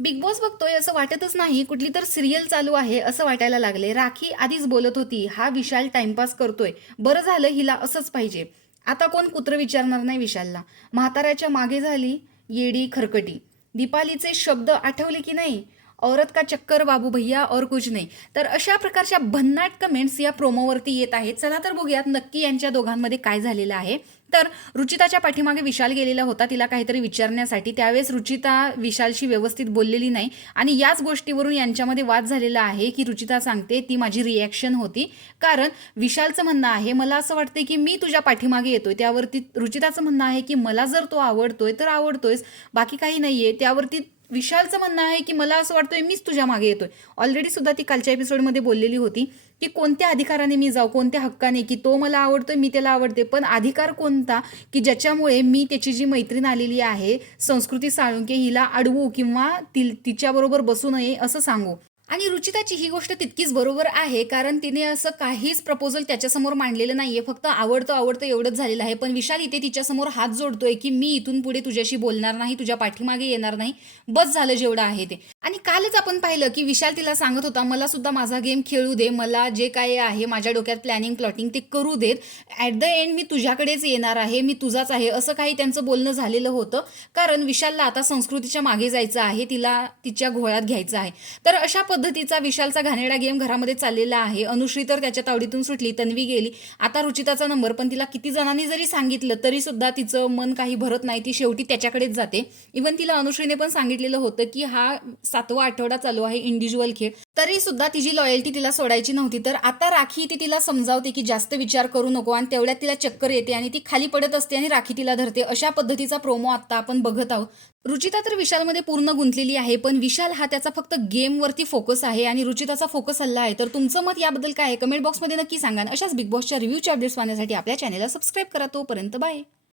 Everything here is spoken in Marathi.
बिग बॉस बघतोय असं वाटतच नाही, कुठली तर सिरियल चालू आहे असं वाटायला लागले. राखी आधीच बोलत होती, हा विशाल टाइमपास करतोय. बरं झालं हिला असंच पाहिजे. आता कोण कुत्र विचारणार नाही विशालला. म्हाताऱ्याच्या मागे झाली येडी खरकटी. दीपालीचे शब्द आठवले की नाही? औरत का चक्कर बाबू भैया और कुछ नाही. तर अशा प्रकारच्या भन्नाट कमेंट्स या प्रोमोवरती येत आहेत. चला तर बघूयात नक्की यांच्या दोघांमध्ये काय झालेलं आहे. तर रुचिताच्या पाठीमागे विशाल गेलेला होता तिला काहीतरी विचारण्यासाठी. त्यावेळेस रुचिता विशालशी व्यवस्थित बोललेली नाही आणि याच गोष्टीवरून यांच्यामध्ये वाद झालेला आहे की रुचिता सांगते ती माझी रिॲक्शन होती. कारण विशालचं म्हणणं आहे मला असं वाटते की मी तुझ्या पाठीमागे येतोय. त्यावरती रुचिताचं म्हणणं आहे की मला जर तो आवडतोय तर आवडतोयच, बाकी काही नाहीये. त्यावरती विशालचं म्हणणं आहे की मला असं वाटतंय मीच तुझ्या मागे येतोय. ऑलरेडी सुद्धा ती कालच्या एपिसोडमध्ये बोललेली होती की कोणत्या अधिकाराने मी जाऊ, कोणत्या हक्काने, की तो मला आवडतोय मी त्याला आवडते, पण अधिकार कोणता की ज्याच्यामुळे मी त्याची जी मैत्रीण आलेली आहे संस्कृती साळुंके हिला अडवू किंवा तिच्याबरोबर बसू नये असं सांगू. आणि रुचिताची ही गोष्ट तितकीच बरोबर आहे, कारण तिने असं काहीच प्रपोजल त्याच्यासमोर मांडलेलं नाहीये. फक्त आवडतं आवडतं एवढंच झालेलं आहे. पण विशाल इथे तिच्यासमोर हात जोडतोय की मी इथून पुढे तुझ्याशी बोलणार नाही, तुझ्या पाठीमागे येणार नाही, बस झालं जेवढं आहे ते. आणि कालच आपण पाहिलं की विशाल तिला सांगत होता मला सुद्धा माझा गेम खेळू दे, मला जे काय आहे माझ्या डोक्यात प्लॅनिंग प्लॉटिंग ते करू देत, ॲट द एंड मी तुझ्याकडेच येणार आहे, मी तुझाच आहे, असं काही त्यांचं बोलणं झालेलं होतं. कारण विशालला आता संस्कृतीच्या मागे जायचं आहे, तिला तिच्या घोळ्यात घ्यायचं आहे. तर अशा पद्धतीचा विशालचा घाणेरडा गेम घरामध्ये चाललेला आहे. अनुश्री तर त्याच्या तावडीतून सुटली, तन्वी गेली, आता रुचिताचा नंबर. पण तिला किती जणांनी जरी सांगितलं तरी सुद्धा तिचं मन काही भरत नाही, ती शेवटी त्याच्याकडेच जाते. इवन तिला अनुश्रीने पण सांगितलेलं होतं की हा 7वा आठवडा चालू आहे इंडिव्हिज्युअल खेळ, तरी सुद्धा तिची लॉयल्टी तिला सोडायची नव्हती. तर आता राखी ती तिला समजावते की जास्त विचार करू नको आणि तेवढ्यात तिला चक्कर येते आणि ती खाली पडत असते आणि राखी तिला धरते. अशा पद्धतीचा प्रोमो आता आपण बघत आहोत. रुचिता तर विशालमध्ये पूर्ण गुंतलेली आहे, पण विशाल हा त्याचा फक्त गेमवरती फोकस आहे आणि रुचिताचा फोकस हल्ला आहे. तर तुमचं मत याबद्दल काय आहे कमेंट बॉक्समध्ये नक्की सांगा. अशाच बिग बॉसच्या रिव्ह्यूच्या अपडेट्स पाहण्यासाठी आपल्या चॅनलला सबस्क्राईब करा. तोपर्यंत बाय.